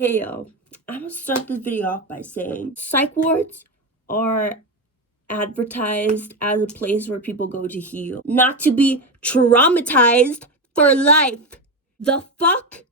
Hey yo, I'm gonna start this video off by saying psych wards are advertised as a place where people go to heal, not to be traumatized for life. The fuck?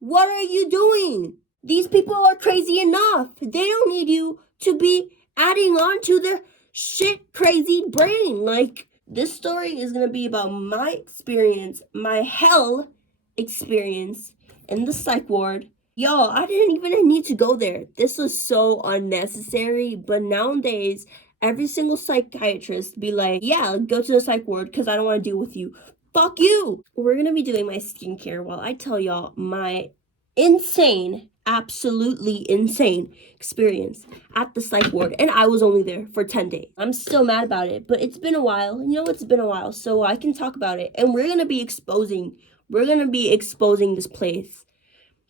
What are you doing? These people are crazy enough. They don't need you to be adding on to their shit crazy brain. Like, this story is gonna be about my experience, my hell experience in the psych ward. Yo, I didn't even need to go there. This was so unnecessary, but nowadays, every single psychiatrist be like, yeah, go to the psych ward because I don't want to deal with you. Fuck you! We're gonna be doing my skincare while I tell y'all my insane, absolutely insane experience at the psych ward, and I was only there for 10 days. I'm still mad about it, but it's been a while. It's been a while, so I can talk about it, and we're gonna be exposing this place.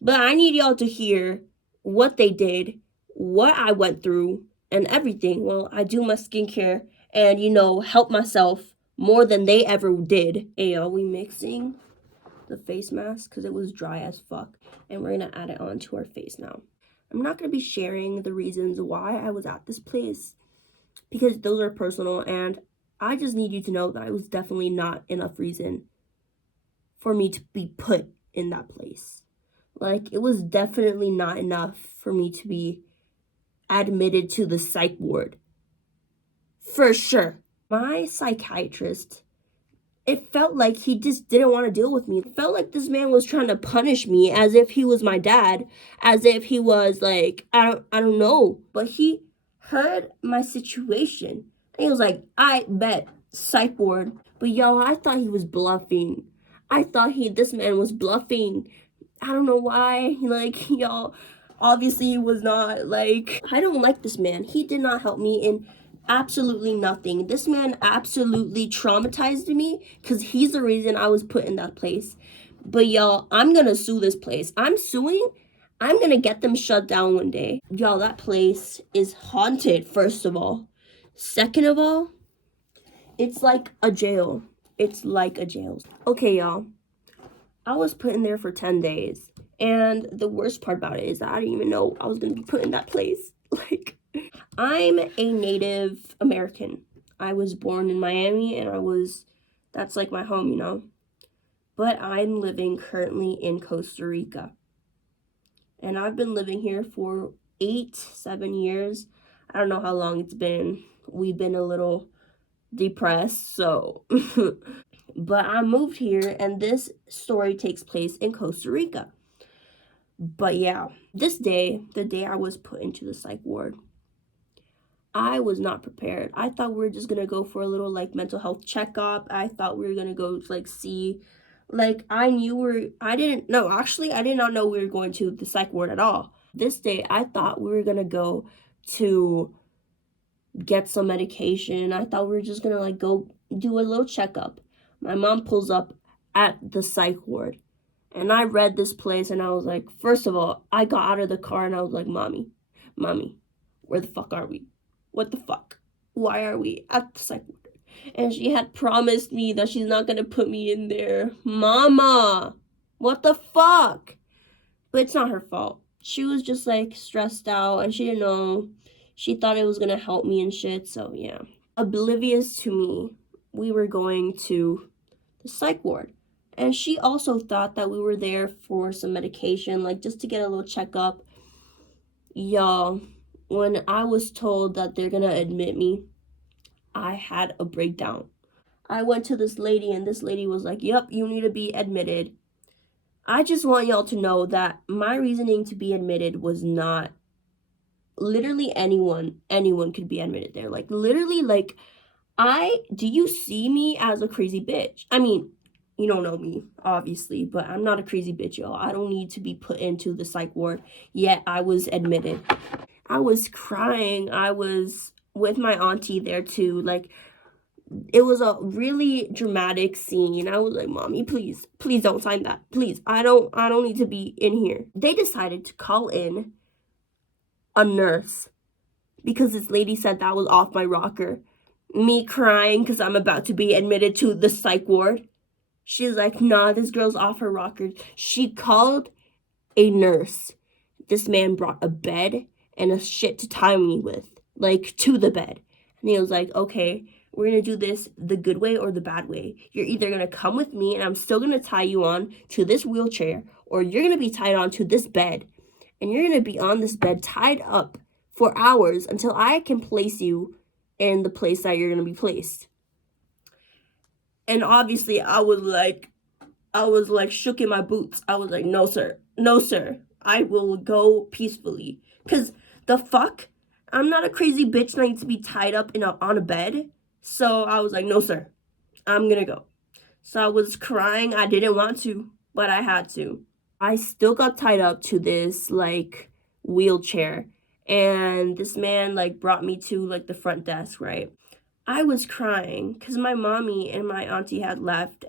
But I need y'all to hear what they did, what I went through, and everything. Well, I do my skincare and, help myself more than they ever did. Hey, are we mixing the face mask because it was dry as fuck, and we're gonna add it onto our face now. I'm not gonna be sharing the reasons why I was at this place because those are personal, and I just need you to know that it was definitely not enough reason for me to be put in that place. Like, it was definitely not enough for me to be admitted to the psych ward. For sure. My psychiatrist, it felt like he just didn't want to deal with me. It felt like this man was trying to punish me as if he was my dad, as if he was like, I don't know. But he heard my situation and he was like, I bet, psych ward. But yo, I thought he was bluffing. I thought this man was bluffing. I don't know why. Like, y'all, obviously he was not. Like, I don't like this man. He did not help me in absolutely nothing. This man absolutely traumatized me because he's the reason I was put in that place. But y'all, I'm gonna sue this place. I'm suing. I'm gonna get them shut down one day. Y'all, that place is haunted, first of all. Second of all, it's like a jail. It's like a jail. Okay, y'all. I was put in there for 10 days. And the worst part about it is that I didn't even know I was going to be put in that place. Like, I'm a Native American. I was born in Miami, and that's like my home. But I'm living currently in Costa Rica. And I've been living here for 7 years. I don't know how long it's been. We've been a little depressed, so but I moved here, and this story takes place in Costa Rica. But yeah, this day, the day I was put into the psych ward, I was not prepared. I thought we were just gonna go for a little like mental health checkup. I thought we were gonna go like see, like I did not know we were going to the psych ward at all. This day, I thought we were gonna go to get some medication. I thought we were just gonna like go do a little checkup. My mom pulls up at the psych ward, and I read this place, and I was like, first of all, I got out of the car and I was like, mommy, where the fuck are we? What the fuck? Why are we at the psych ward? And she had promised me that she's not gonna put me in there. Mama, what the fuck? But it's not her fault. She was just like stressed out, and she didn't know. She thought it was gonna help me and shit, so yeah. Oblivious to me, we were going to the psych ward. And she also thought that we were there for some medication, like just to get a little checkup. Y'all, when I was told that they're gonna admit me, I had a breakdown. I went to this lady, and this lady was like, yep, you need to be admitted. I just want y'all to know that my reasoning to be admitted was not literally anyone could be admitted there. Like, literally, like, do you see me as a crazy bitch? I mean, you don't know me, obviously, but I'm not a crazy bitch, y'all. I don't need to be put into the psych ward, yet I was admitted. I was crying. I was with my auntie there, too. Like, it was a really dramatic scene. I was like, mommy, please don't sign that. Please, I don't need to be in here. They decided to call in a nurse because this lady said that was off my rocker. Me crying because I'm about to be admitted to the psych ward. She's like, nah, this girl's off her rocker. She called a nurse. This man brought a bed and a shit to tie me with, like, to the bed. And he was like, okay, we're going to do this the good way or the bad way. You're either going to come with me and I'm still going to tie you on to this wheelchair, or you're going to be tied on to this bed. And you're going to be on this bed tied up for hours until I can place you in the place that you're going to be placed. And obviously I was like shook in my boots. I was like, no, sir. No, sir. I will go peacefully. Because the fuck? I'm not a crazy bitch that needs to be tied up on a bed. So I was like, no, sir. I'm going to go. So I was crying. I didn't want to, but I had to. I still got tied up to this, like, wheelchair. And this man, like, brought me to, like, the front desk, right? I was crying because my mommy and my auntie had left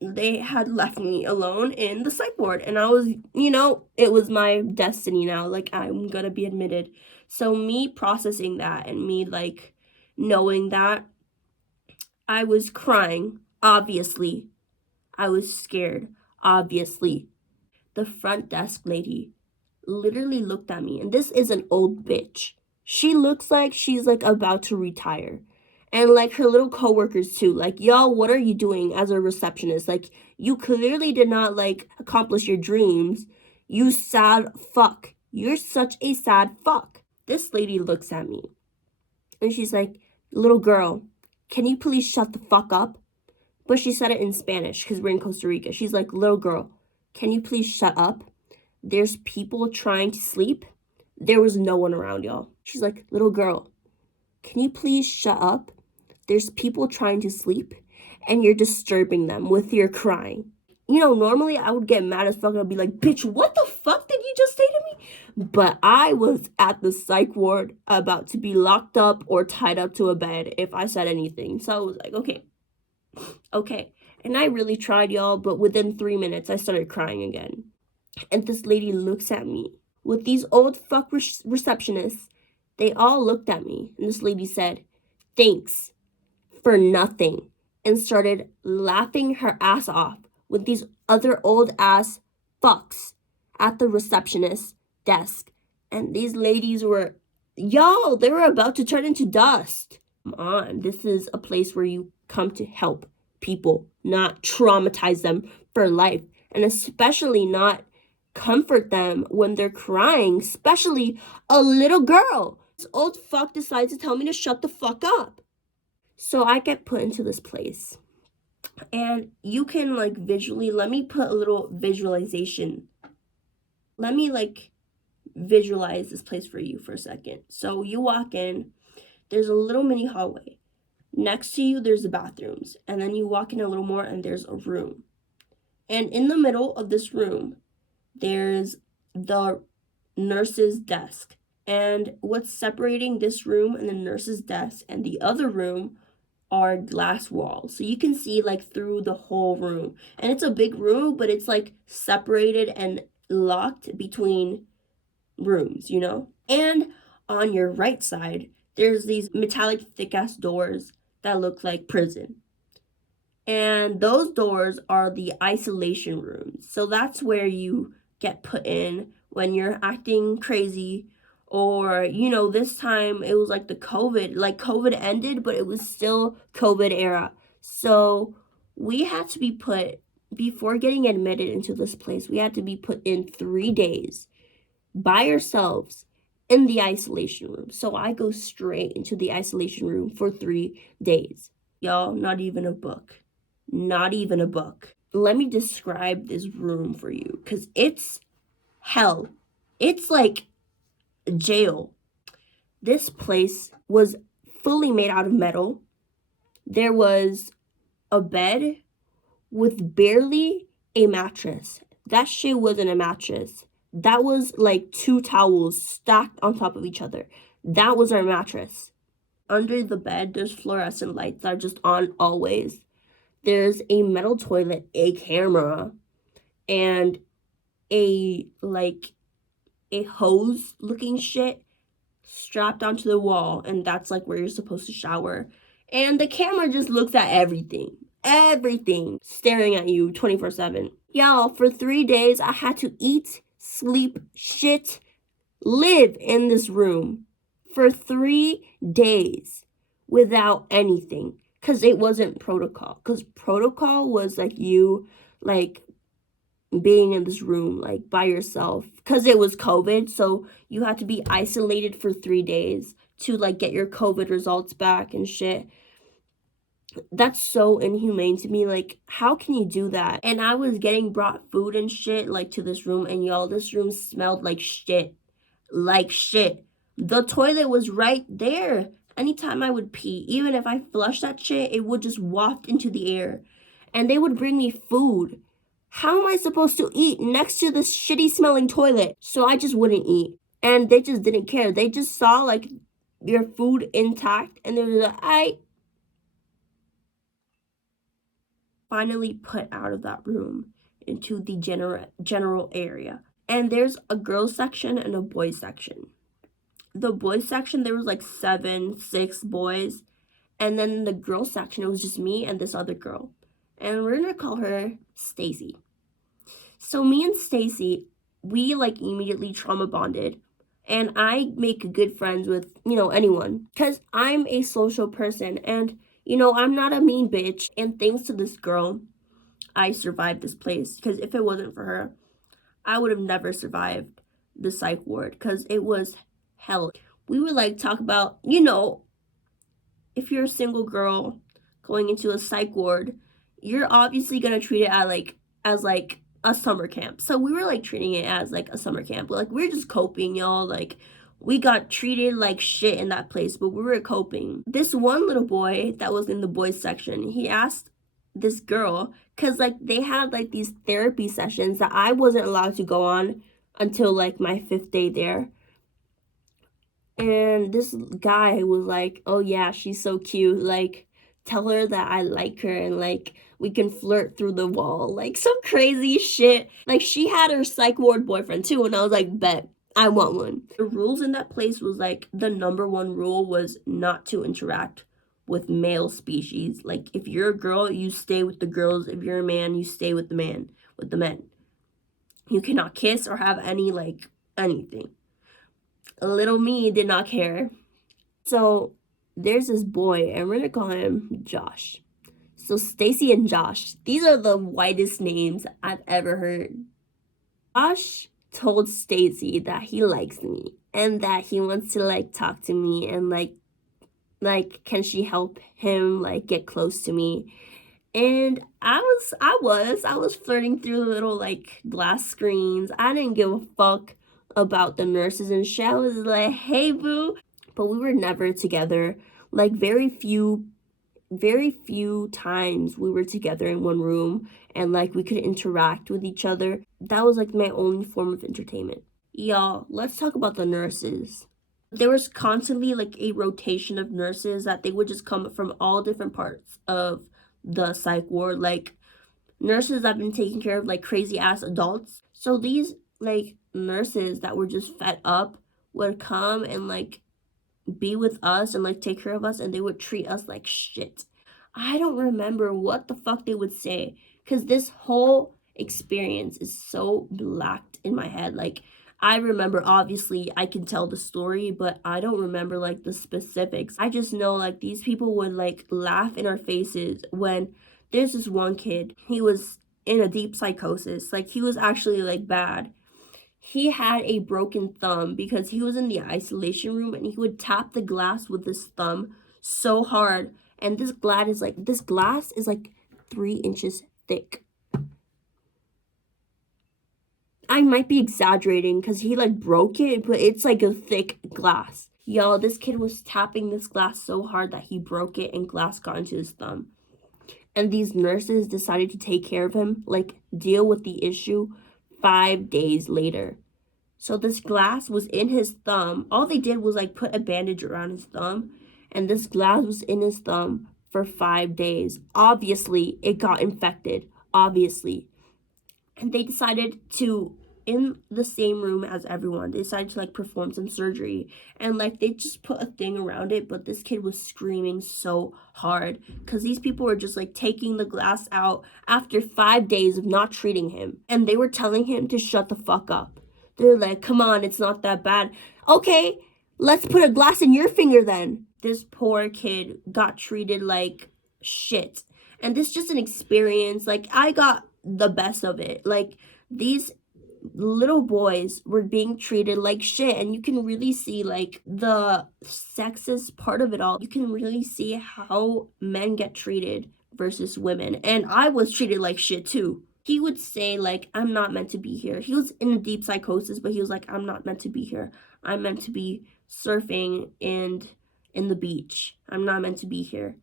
they had left me alone in the psych ward, and I was, it was my destiny now, like, I'm gonna be admitted. So me processing that and me, like, knowing that, I was crying, obviously. I was scared, obviously. The front desk lady literally looked at me, and this is an old bitch. She looks like she's, like, about to retire. And, like, her little coworkers, too. Like, y'all, what are you doing as a receptionist? Like, you clearly did not, like, accomplish your dreams. You sad fuck. You're such a sad fuck. This lady looks at me. And she's like, little girl, can you please shut the fuck up? But she said it in Spanish because we're in Costa Rica. She's like, little girl, can you please shut up? There's people trying to sleep. There was no one around, y'all. She's like, little girl, can you please shut up? There's people trying to sleep, and you're disturbing them with your crying. Normally I would get mad as fuck. I'd be like, bitch, what the fuck did you just say to me? But I was at the psych ward about to be locked up or tied up to a bed if I said anything. So I was like, okay. And I really tried, y'all, but within 3 minutes, I started crying again. And this lady looks at me with these old fuck receptionists. They all looked at me, and this lady said, thanks for nothing, and started laughing her ass off with these other old ass fucks at the receptionist desk. And these ladies were, y'all, they were about to turn into dust. Come on, this is a place where you come to help people, not traumatize them for life, and especially not comfort them when they're crying, especially a little girl. This old fuck decides to tell me to shut the fuck up. So I get put into this place, and you can, like, visually, let me put a little visualization. Let me, like, visualize this place for you for a second. So you walk in, there's a little mini hallway. Next to you, there's the bathrooms, and then you walk in a little more, and there's a room. And in the middle of this room, there's the nurse's desk. And what's separating this room and the nurse's desk and the other room are glass walls. So you can see, like, through the whole room. And it's a big room, but it's, like, separated and locked between rooms, And on your right side, there's these metallic thick-ass doors that look like prison. And those doors are the isolation rooms. So that's where you get put in when you're acting crazy, or, this time it was like COVID ended, but it was still COVID era. So we had to be put, before getting admitted into this place, we had to be put in 3 days by ourselves in the isolation room. So I go straight into the isolation room for 3 days. Y'all, not even a book. Not even a book. Let me describe this room for you, because it's hell. It's like jail. This place was fully made out of metal. There was a bed with barely a mattress. That shit wasn't a mattress. That was like 2 towels stacked on top of each other. That was our mattress. Under the bed, there's fluorescent lights that are just on always. There's a metal toilet, a camera, and a hose looking shit strapped onto the wall, and that's like where you're supposed to shower. And the camera just looks at everything, staring at you 24/7. Y'all, for 3 days, I had to eat, sleep, shit, live in this room for 3 days without anything. Because it wasn't protocol. Because protocol was like you, like, being in this room, like, by yourself. Because it was COVID, so you had to be isolated for 3 days to, like, get your COVID results back and shit. That's so inhumane to me. Like, how can you do that? And I was getting brought food and shit, like, to this room, and y'all, this room smelled like shit. Like shit. The toilet was right there. Anytime I would pee, even if I flushed that shit, it would just waft into the air. And they would bring me food. How am I supposed to eat next to this shitty smelling toilet? So I just wouldn't eat. And they just didn't care. They just saw, like, your food intact, and they were like, I finally put out of that room into the general area. And there's a girls section and a boys section. The boys section, there was like 6 boys, and then in the girls section, it was just me and this other girl, and we're gonna call her Stacy. So me and Stacy, we like immediately trauma bonded, and I make good friends with, anyone, because I'm a social person, and I'm not a mean bitch. And thanks to this girl, I survived this place, because if it wasn't for her, I would have never survived the psych ward, because it was hell. We would like talk about, if you're a single girl going into a psych ward, you're obviously gonna treat it as a summer camp. So we were like treating it as like a summer camp. Like, we're just coping, y'all. Like, we got treated like shit in that place, but we were coping. This one little boy that was in the boys section, he asked this girl, because like they had like these therapy sessions that I wasn't allowed to go on until like my 5th day there. And this guy was like, oh yeah, she's so cute, like, tell her that I like her, and like we can flirt through the wall, like some crazy shit. Like, she had her psych ward boyfriend too, and I was like, bet, I want one. The rules in that place was like, the number one rule was not to interact with male species. Like, if you're a girl, you stay with the girls. If you're a man, you stay with the men. You cannot kiss or have any, like, anything. Little me did not care. So there's this boy, and we're gonna call him Josh. So Stacy and Josh, these are the whitest names I've ever heard. Josh told Stacy that he likes me and that he wants to like talk to me, and like can she help him like get close to me? And I was flirting through the little like glass screens. I didn't give a fuck about the nurses and shit. I was like, hey boo. But we were never together. Like, very few times we were together in one room, and like we could interact with each other. That was like my only form of entertainment. Y'all, let's talk about the nurses. There was constantly like a rotation of nurses that they would just come from all different parts of the psych ward, like nurses that have been taking care of like crazy ass adults. So these like nurses that were just fed up would come and like be with us and like take care of us, and they would treat us like shit. I don't remember what the fuck they would say, because this whole experience is so blacked in my head. Like, I remember, obviously I can tell the story, but I don't remember like the specifics. I just know like these people would like laugh in our faces when there's this one kid, he was in a deep psychosis. Like, he was actually like bad. He had a broken thumb because he was in the isolation room, and he would tap the glass with his thumb so hard, and this glass is like 3 inches thick. I might be exaggerating because he like broke it, but it's like a thick glass. Y'all, this kid was tapping this glass so hard that he broke it, and glass got into his thumb. And these nurses decided to take care of him, like deal with the issue 5 days later. So this glass was in his thumb. All they did was like put a bandage around his thumb, and this glass was in his thumb for 5 days. Obviously, it got infected. Obviously. And they decided to, in the same room as everyone, they decided to like perform some surgery, and like they just put a thing around it. But this kid was screaming so hard because these people were just like taking the glass out after 5 days of not treating him, and they were telling him to shut the fuck up. They're like, come on, it's not that bad. Okay, let's put a glass in your finger then. This poor kid got treated like shit. And this is just an experience. Like, I got the best of it. Like, these little boys were being treated like shit, and you can really see like the sexist part of it all. You can really see how men get treated versus women, and I was treated like shit too. He would say like, I'm not meant to be here. He was in a deep psychosis, but he was like, I'm not meant to be here. I'm meant to be surfing and in the beach. I'm not meant to be here.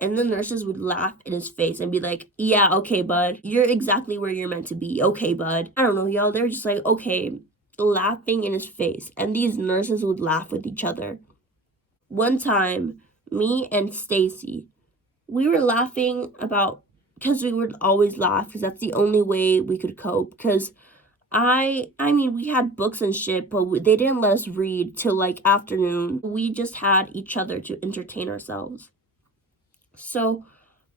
And the nurses would laugh in his face and be like, yeah, okay, bud. You're exactly where you're meant to be. Okay, bud. I don't know, y'all. They're just like, okay, laughing in his face. And these nurses would laugh with each other. One time, me and Stacy, we were laughing about, because we would always laugh because that's the only way we could cope. Because I mean, we had books and shit, but they didn't let us read till like afternoon. We just had each other to entertain ourselves. So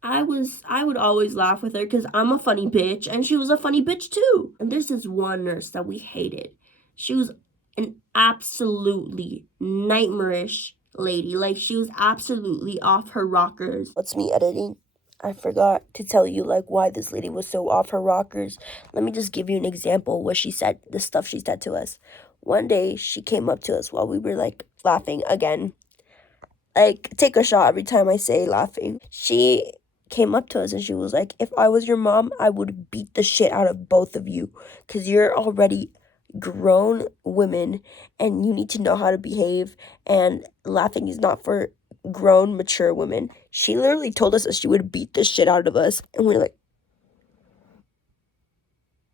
I would always laugh with her because I'm a funny bitch and she was a funny bitch too. And there's this one nurse that we hated. She was an absolutely nightmarish lady. Like, she was absolutely off her rockers. What's me editing? I forgot to tell you like why this lady was so off her rockers. Let me just give you an example what she said, the stuff she said to us. One day she came up to us while we were like laughing again. Like, take a shot every time I say laughing. She came up to us and she was like, if I was your mom, I would beat the shit out of both of you because you're already grown women and you need to know how to behave, and laughing is not for grown, mature women. She literally told us that she would beat the shit out of us, and we're like,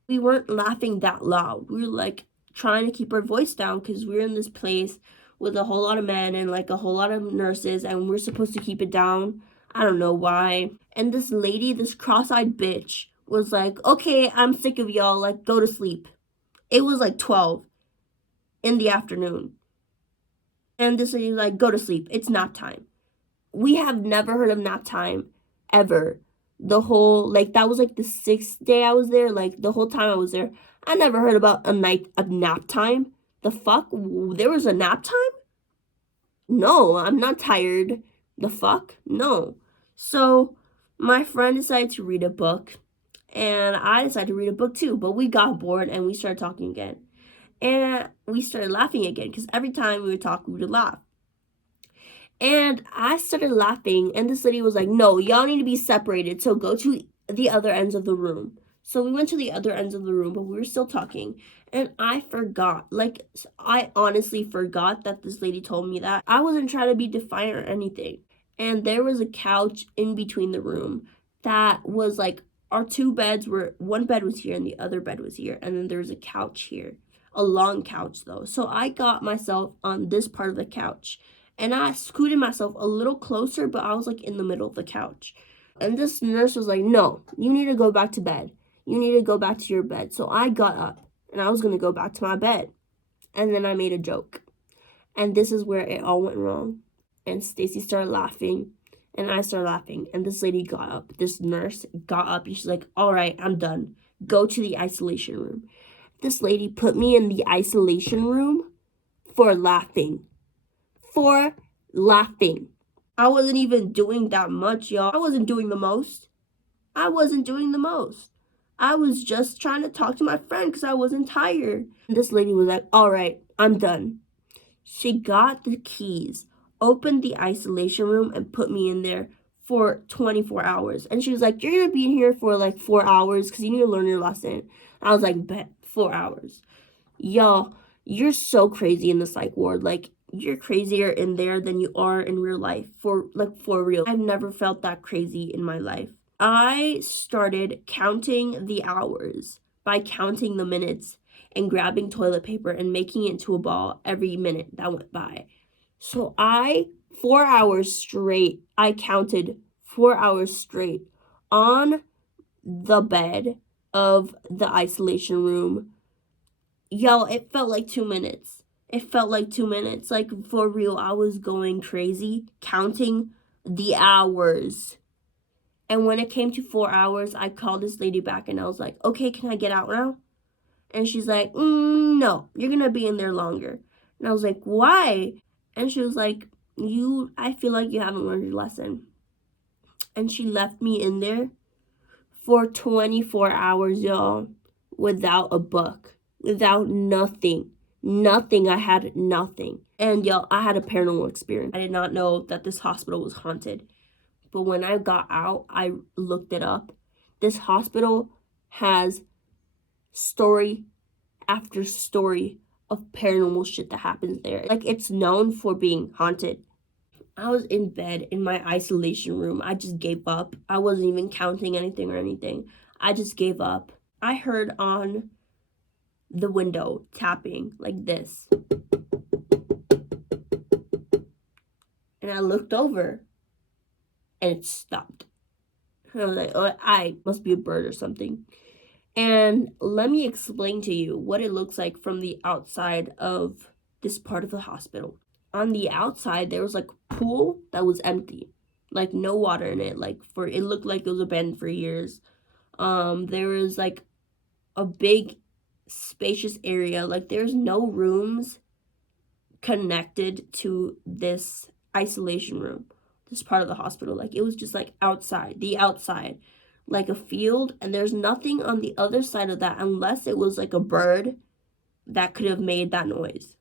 we weren't laughing that loud. We were like trying to keep our voice down because we were in this place with a whole lot of men and like a whole lot of nurses, and we're supposed to keep it down. I don't know why. And this lady, this cross-eyed bitch, was like, okay, I'm sick of y'all, like, go to sleep. It was like 12 in the afternoon. And this lady was like, go to sleep. It's nap time. We have never heard of nap time ever. The whole, like, that was like the 6th day I was there. Like, the whole time I was there, I never heard about a nap time. The fuck? There was a nap time? No, I'm not tired. The fuck? No. So my friend decided to read a book, and I decided to read a book too, but we got bored and we started talking again. And we started laughing again because every time we would talk, we would laugh. And I started laughing, and this lady was like, no, y'all need to be separated, so go to the other ends of the room. So we went to the other ends of the room, but we were still talking. And I forgot, like, I honestly forgot that this lady told me that. I wasn't trying to be defiant or anything. And there was a couch in between the room that was like, our two beds were, one bed was here and the other bed was here. And then there was a couch here, a long couch though. So I got myself on this part of the couch. And I scooted myself a little closer, but I was like in the middle of the couch. And this nurse was like, no, you need to go back to bed. You need to go back to your bed. So I got up and I was going to go back to my bed. And then I made a joke. And this is where it all went wrong. And Stacy started laughing and I started laughing. And this lady got up. This nurse got up and she's like, all right, I'm done. Go to the isolation room. This lady put me in the isolation room for laughing. For laughing. I wasn't even doing that much, y'all. I wasn't doing the most. I wasn't doing the most. I was just trying to talk to my friend because I wasn't tired. And this lady was like, all right, I'm done. She got the keys, opened the isolation room, and put me in there for 24 hours. And she was like, you're going to be in here for like 4 hours because you need to learn your lesson. I was like, bet, 4 hours. Y'all, you're so crazy in the psych ward. Like, you're crazier in there than you are in real life. For real. I've never felt that crazy in my life. I started counting the hours by counting the minutes and grabbing toilet paper and making it into a ball every minute that went by. So 4 hours straight, I counted 4 hours straight on the bed of the isolation room. Y'all, it felt like 2 minutes. It felt like 2 minutes. Like, for real, I was going crazy counting the hours. And when it came to 4 hours, I called this lady back and I was like, okay, can I get out now? And she's like, no, you're gonna be in there longer. And I was like, why? And she was like, I feel like you haven't learned your lesson. And she left me in there for 24 hours, y'all, without a book, without nothing. Nothing. I had nothing. And y'all, I had a paranormal experience. I did not know that this hospital was haunted. But when I got out, I looked it up. This hospital has story after story of paranormal shit that happens there. Like, it's known for being haunted. I was in bed in my isolation room. I just gave up. I wasn't even counting anything or anything. I just gave up. I heard on the window tapping like this. And I looked over and it stopped. And I was like, oh, I must be a bird or something. And let me explain to you what it looks like from the outside of this part of the hospital. On the outside, there was like a pool that was empty, like no water in it. It looked like it was abandoned for years. There was like a big spacious area. Like, there's no rooms connected to this isolation room, this part of the hospital. Like, it was just like the outside, like a field, and there's nothing on the other side of that unless it was like a bird that could have made that noise.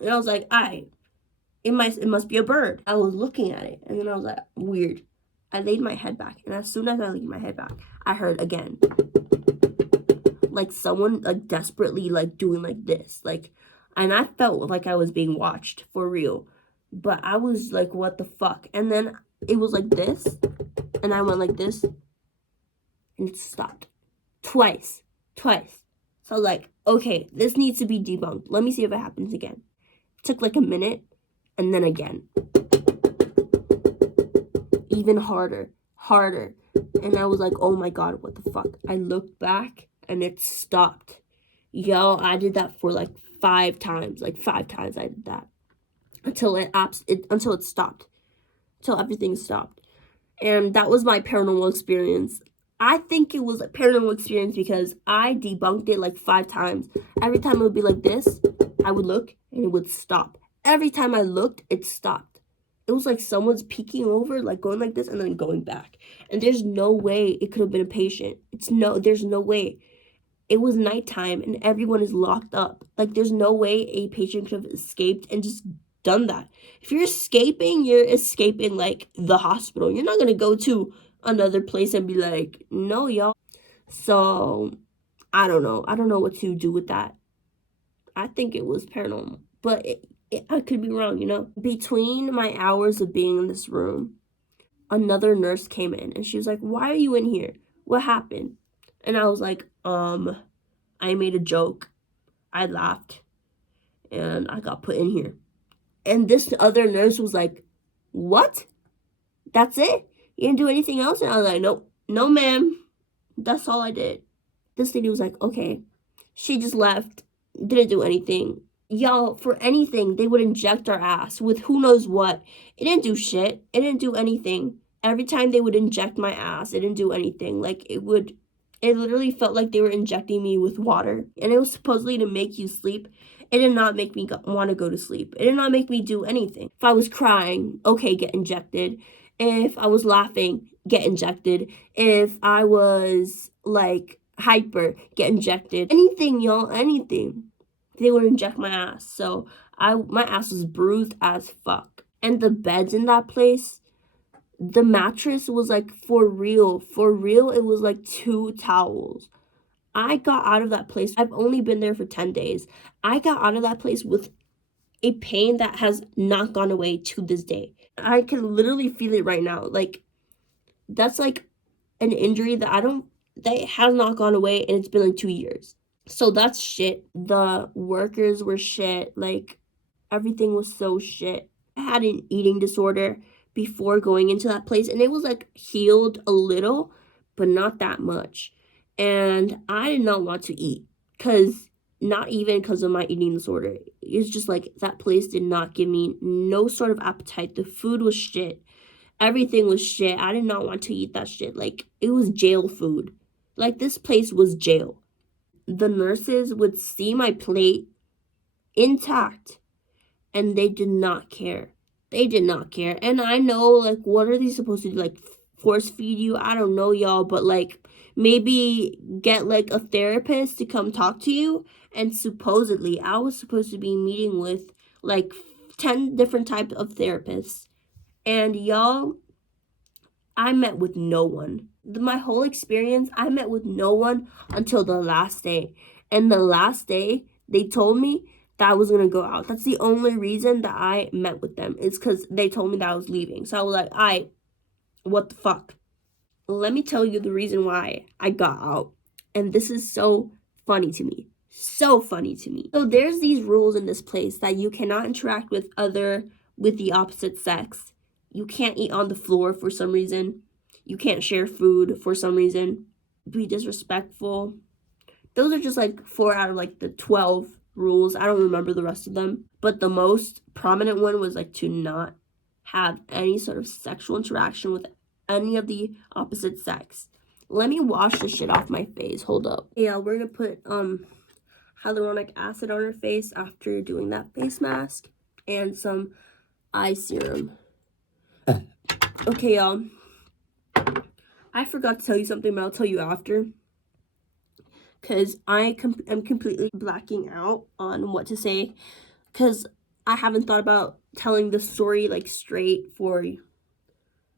And I was like, it must be a bird. I was looking at it, and then I was like, weird. I laid my head back, and as soon as I laid my head back, I heard again, like someone like desperately like doing like this, like, and I felt like I was being watched for real. But I was like, what the fuck? And then it was like this, and I went like this, and it stopped. Twice. So I was like, okay, this needs to be debunked. Let me see if it happens again. It took like a minute, and then again. Even harder. And I was like, oh my god, what the fuck? I looked back, and it stopped. Yo, I did that for like 5 times. Like 5 times I did that. Until it stopped. Until everything stopped. And that was my paranormal experience. I think it was a paranormal experience because I debunked it like 5 times. Every time it would be like this, I would look and it would stop. Every time I looked, it stopped. It was like someone's peeking over, like going like this and then going back. And there's no way it could have been a patient. There's no way. It was nighttime and everyone is locked up. Like, there's no way a patient could have escaped and just done that. If you're escaping like the hospital. You're not gonna go to another place and be like, no, y'all. So I don't know what to do with that. I think it was paranormal, but I could be wrong, you know. Between my hours of being in this room, another nurse came in and she was like, why are you in here? What happened? And I was like, I made a joke. I laughed and I got put in here. And this other nurse was like, what? That's it? You didn't do anything else? And I was like, nope. No, ma'am. That's all I did. This lady was like, okay. She just left. Didn't do anything. Y'all, for anything, they would inject our ass with who knows what. It didn't do shit. It didn't do anything. Every time they would inject my ass, it didn't do anything. Like, it literally felt like they were injecting me with water. And it was supposedly to make you sleep. It did not make me want to go to sleep. It did not make me do anything. If I was crying, okay, get injected. If I was laughing, get injected. If I was, like, hyper, get injected. Anything, y'all, anything. They would inject my ass. So, my ass was bruised as fuck. And the beds in that place, the mattress was, like, for real. For real, it was, like, 2 towels. I got out of that place. I've only been there for 10 days. I got out of that place with a pain that has not gone away to this day. I can literally feel it right now. Like, that's like an injury that has not gone away, and it's been like 2 years. So that's shit. The workers were shit. Like, everything was so shit. I had an eating disorder before going into that place, and it was like healed a little, but not that much. And I did not want to eat, not even because of my eating disorder. It's just like that place did not give me no sort of appetite. The food was shit. Everything was shit. I did not want to eat that shit. Like, it was jail food. Like, this place was jail. the nurses would see my plate intact, and they did not care. They did not care. And I know, like, what are they supposed to do? Like, force feed you? I don't know, y'all, but like, maybe get like a therapist to come talk to you. And supposedly, I was supposed to be meeting with like 10 different types of therapists. And y'all, I met with no one. My whole experience, I met with no one until the last day. And the last day, they told me that I was gonna go out. That's the only reason that I met with them. It's because they told me that I was leaving. So I was like, what the fuck? Let me tell you the reason why I got out. And this is so funny to me. So funny to me. So there's these rules in this place that you cannot interact with the opposite sex. You can't eat on the floor for some reason. You can't share food for some reason. Be disrespectful. Those are just like 4 out of like the 12 rules. I don't remember the rest of them. But the most prominent one was like to not have any sort of sexual interaction with any of the opposite sex. Let me wash this shit off my face. Hold up. Yeah, we're gonna put hyaluronic acid on her face after doing that face mask and some eye serum. Okay, y'all. I forgot to tell you something, but I'll tell you after. Because am completely blacking out on what to say. Because I haven't thought about telling the story like straight for,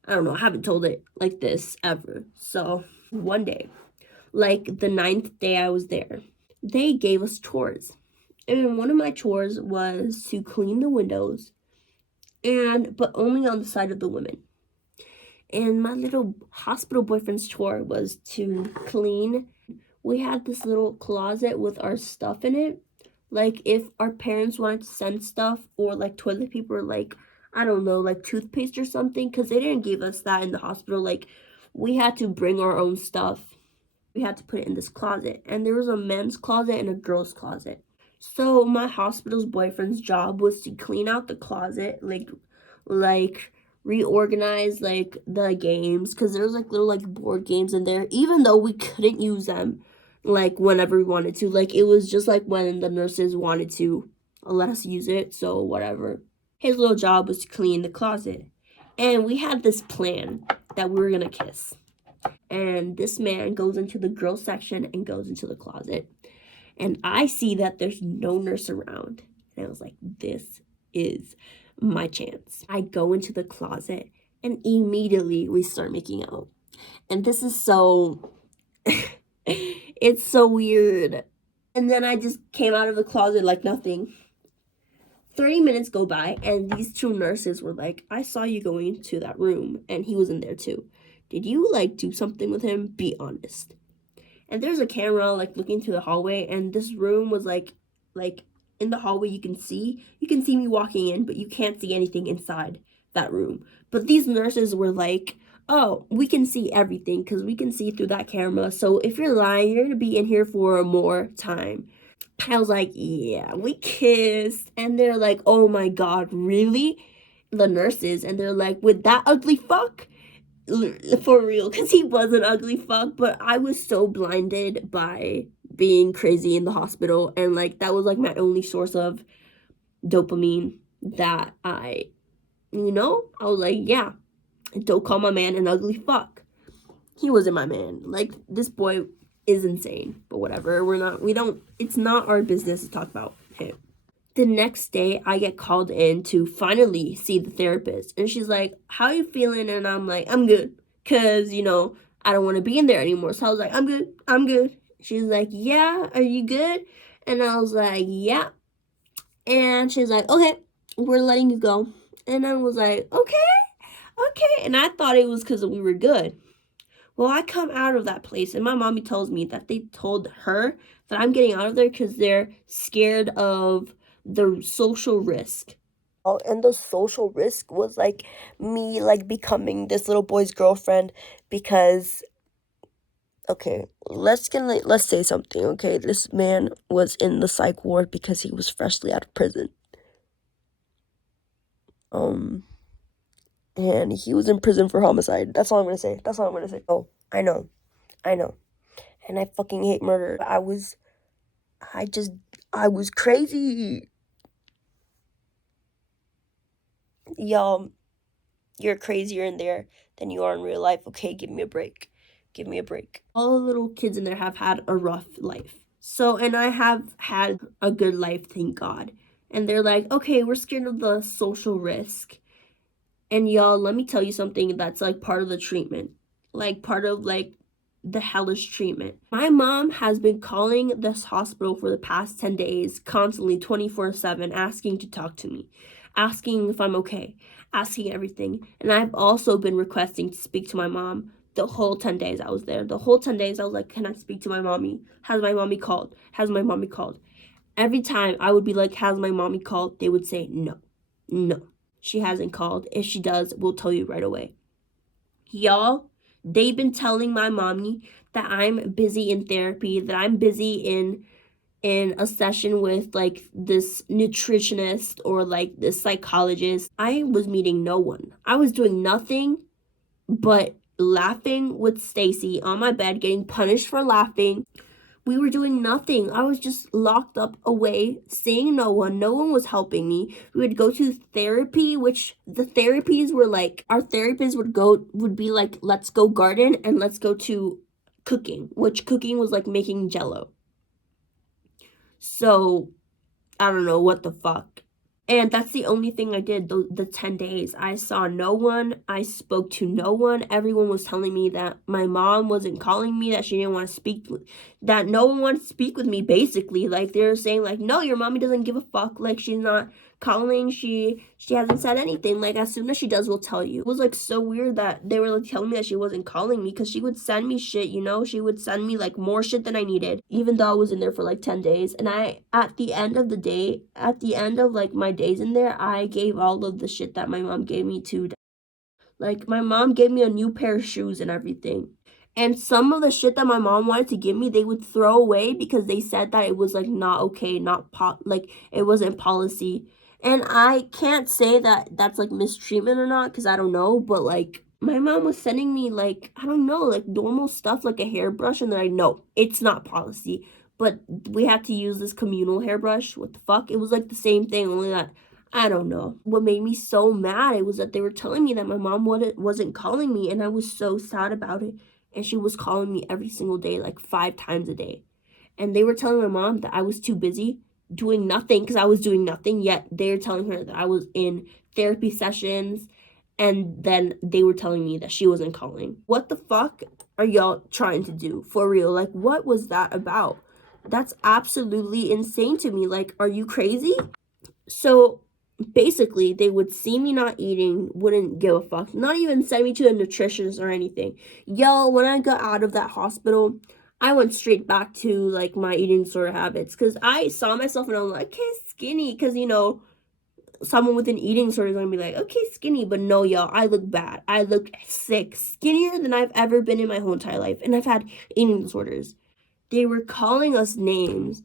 I don't know, I haven't told it like this ever. So one day, like the 9th day I was there, they gave us chores. And one of my chores was to clean the windows, but only on the side of the women. And my little hospital boyfriend's chore was to clean. We had this little closet with our stuff in it. Like if our parents wanted to send stuff or like toilet paper, like, I don't know, like toothpaste or something, because they didn't give us that in the hospital. Like we had to bring our own stuff. We had to put it in this closet. And there was a men's closet and a girl's closet. So my hospital's boyfriend's job was to clean out the closet, like reorganize like the games, because there was like little like board games in there, even though we couldn't use them like whenever we wanted to. Like it was just like when the nurses wanted to let us use it, so whatever. His little job was to clean the closet. And we had this plan that we were gonna kiss. And this man goes into the girl section and goes into the closet. And I see that there's no nurse around. And I was like, this is my chance. I go into the closet and immediately we start making out. And this is so, it's so weird. And then I just came out of the closet like nothing. 30 minutes go by and these 2 nurses were like, I saw you going into that room and he was in there too. Did you like do something with him? Be honest. And there's a camera like looking through the hallway, and this room was like in the hallway you can see me walking in, but you can't see anything inside that room. But these nurses were like, oh, we can see everything because we can see through that camera. So if you're lying, you're gonna be in here for more time. I was like, yeah, we kissed. And they're like, oh my god, really? The nurses, and they're like, with that ugly fuck? For real, because he was an ugly fuck, but I was so blinded by being crazy in the hospital, and like that was like my only source of dopamine that I was like, yeah, don't call my man an ugly fuck. He wasn't my man. Like, this boy is insane, but whatever. It's not our business to talk about him. The next day, I get called in to finally see the therapist. And she's like, how are you feeling? And I'm like, I'm good. Because, I don't want to be in there anymore. So I was like, I'm good. She's like, yeah, are you good? And I was like, yeah. And she's like, okay, we're letting you go. And I was like, okay. And I thought it was because we were good. Well, I come out of that place and my mommy tells me that they told her that I'm getting out of there because they're scared of the social risk. Oh, and the social risk was like me like becoming this little boy's girlfriend because, okay, let's say something, okay? This man was in the psych ward because he was freshly out of prison. And he was in prison for homicide. That's all I'm gonna say. Oh, I know. And I fucking hate murder. I was I was crazy. Y'all, you're crazier in there than you are in real life. Okay, give me a break. Give me a break. All the little kids in there have had a rough life. So, and I have had a good life, thank God. And they're like, okay, we're scared of the social risk. And y'all, let me tell you something that's like part of the treatment. Like part of like the hellish treatment. My mom has been calling this hospital for the past 10 days, constantly 24/7, asking to talk to me, asking if I'm okay, asking everything. And I've also been requesting to speak to my mom the whole 10 days I was there. The whole 10 days I was like, can I speak to my mommy? Has my mommy called? Has my mommy called? Every time I would be like, has my mommy called? They would say, no, no, she hasn't called. If she does, we'll tell you right away. Y'all, they've been telling my mommy that I'm busy in therapy, that I'm busy in a session with like this nutritionist or like this psychologist. I was meeting no one. I was doing nothing but laughing with Stacy on my bed, getting punished for laughing. We were doing nothing. I was just locked up away, seeing no one. No one was helping me. We would go to therapy, which the therapies were like, our therapists would be like, let's go garden and let's go to cooking, which cooking was like making jello. So I don't know what the fuck. And that's the only thing I did the 10 days. I saw no one. I spoke to no one. Everyone was telling me that my mom wasn't calling me, that she didn't want to speak, that no one wanted to speak with me, basically. Like, they were saying, like, no, your mommy doesn't give a fuck. Like, she's not calling. She hasn't said anything. Like, as soon as she does, we'll tell you. It was, like, so weird that they were, like, telling me that she wasn't calling me because she would send me shit, you know? She would send me, like, more shit than I needed, even though I was in there for, like, 10 days. And at the end of the day, at the end of, like, my days in there, I gave all of the shit that my mom gave me to. Like, my mom gave me a new pair of shoes and everything. And some of the shit that my mom wanted to give me, they would throw away because they said that it was, like, not okay, like, it wasn't policy. And I can't say that that's, like, mistreatment or not because I don't know. But, like, my mom was sending me, like, I don't know, like, normal stuff, like a hairbrush. And then I know it's not policy. But we had to use this communal hairbrush. What the fuck? It was, like, the same thing, only that I don't know. What made me so mad, it was that they were telling me that my mom wasn't calling me, and I was so sad about it. And she was calling me every single day, like 5 times a day. And they were telling my mom that I was too busy doing nothing because I was doing nothing, yet they're telling her that I was in therapy sessions, and then they were telling me that she wasn't calling. What the fuck are y'all trying to do? For real? Like, what was that about? That's absolutely insane to me. Like, are you crazy? So basically, they would see me not eating, wouldn't give a fuck, not even send me to a nutritionist or anything. Yo, when I got out of that hospital, I went straight back to like my eating disorder habits because I saw myself and I'm like, okay, skinny. Because you know, someone with an eating disorder is gonna be like, okay, skinny. But no, y'all, I look bad. I look sick, skinnier than I've ever been in my whole entire life. And I've had eating disorders. They were calling us names,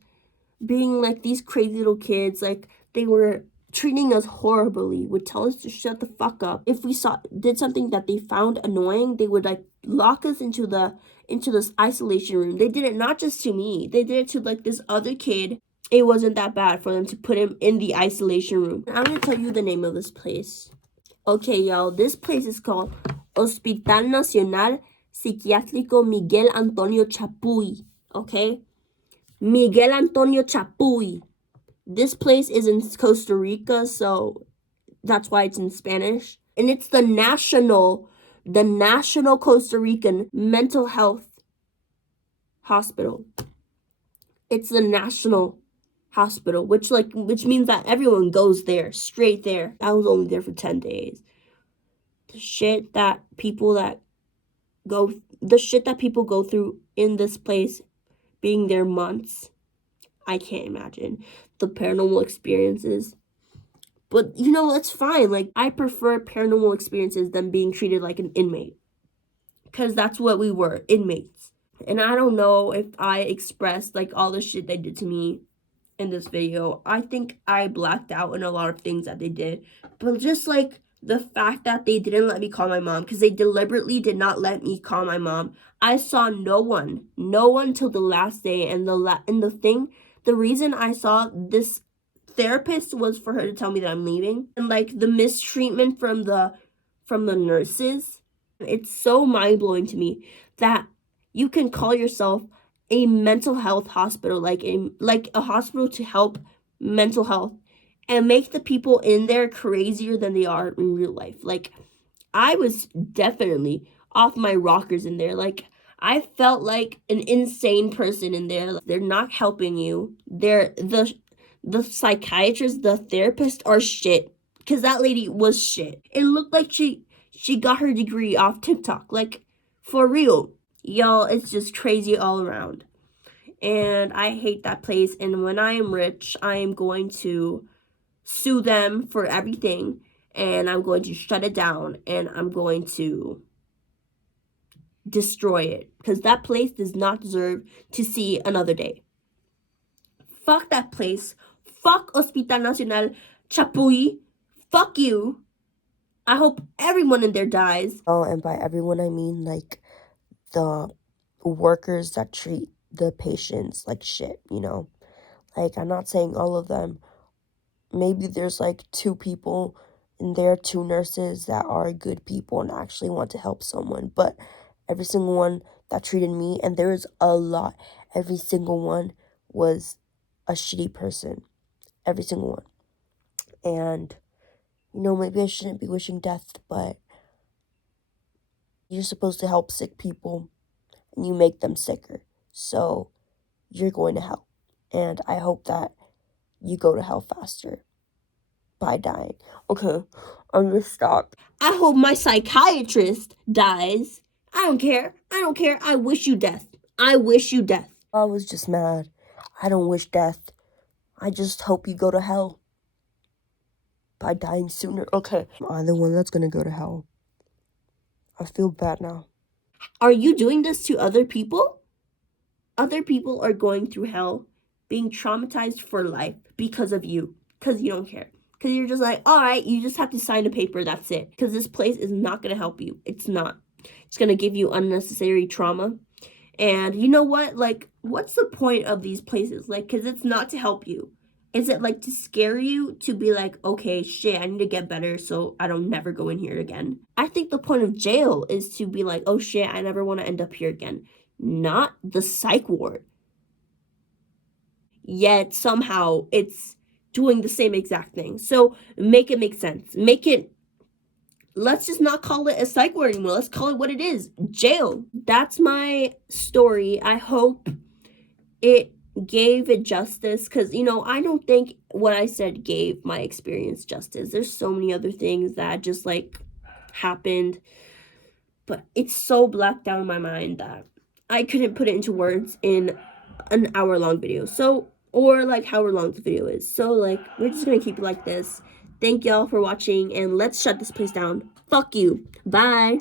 being like these crazy little kids, like they were treating us horribly, would tell us to shut the fuck up. If we did something that they found annoying, they would like lock us into this isolation room. They did it not just to me, they did it to like this other kid. It wasn't that bad for them to put him in the isolation room. I'm gonna tell you the name of this place. Okay, y'all, this place is called Hospital Nacional Psiquiátrico Miguel Antonio Chapuy. Okay, Miguel Antonio Chapuy. This place is in Costa Rica, so that's why it's in Spanish. And it's the national Costa Rican mental health hospital. It's the national hospital, which means that everyone goes there, straight there. I was only there for 10 days. The shit that people go through in this place, being there months, I can't imagine. The paranormal experiences. But, you know, it's fine. Like, I prefer paranormal experiences than being treated like an inmate. Because that's what we were, inmates. And I don't know if I expressed, like, all the shit they did to me in this video. I think I blacked out in a lot of things that they did. But just, like, the fact that they didn't let me call my mom, because they deliberately did not let me call my mom. I saw no one till the last day. And the thing The reason I saw this therapist was for her to tell me that I'm leaving. And like the mistreatment from the nurses, it's so mind-blowing to me that you can call yourself a mental health hospital, like a hospital to help mental health, and make the people in there crazier than they are in real life. Like, I was definitely off my rockers in there. Like, I felt like an insane person in there. They're not helping you. They're the psychiatrist, the therapist are shit. Cause that lady was shit. It looked like she got her degree off TikTok. Like, for real. Y'all, it's just crazy all around. And I hate that place. And when I am rich, I am going to sue them for everything, and I'm going to shut it down, and I'm going to destroy it, because that place does not deserve to see another day. Fuck that place. Fuck Hospital Nacional Chapuy. Fuck you. I hope everyone in there dies. Oh, and by everyone I mean like the workers that treat the patients like shit, you know? Like, I'm not saying all of them. Maybe there's like 2 people in there, 2 nurses that are good people and actually want to help someone. But every single one that treated me, and there is a lot, every single one was a shitty person. Every single one. And, you know, maybe I shouldn't be wishing death, but you're supposed to help sick people and you make them sicker. So you're going to hell. And I hope that you go to hell faster by dying. Okay, I'm gonna stop. I hope my psychiatrist dies. I don't care. I don't care. I wish you death. I wish you death. I was just mad. I don't wish death. I just hope you go to hell by dying sooner. Okay, I'm the one that's gonna go to hell. I feel bad now. Are you doing this to other people? Other people are going through hell, being traumatized for life because of you, because you don't care. Because you're just like, all right, you just have to sign a paper, that's it. Because this place is not going to help you. It's not. It's going to give you unnecessary trauma. And you know what? Like, what's the point of these places? Like, because it's not to help you. Is it like to scare you to be like, okay, shit, I need to get better so I don't never go in here again? I think the point of jail is to be like, oh shit, I never want to end up here again. Not the psych ward. Yet somehow it's doing the same exact thing. So make it make sense. Let's just not call it a psych ward anymore. Let's call it what it is, jail. That's my story. I hope it gave it justice, because, you know, I don't think what I said gave my experience justice. There's so many other things that just, like, happened, but it's so blacked out in my mind that I couldn't put it into words in an hour-long video. So, or, like, however long the video is. So, like, we're just gonna keep it like this. Thank y'all for watching, and let's shut this place down. Fuck you. Bye.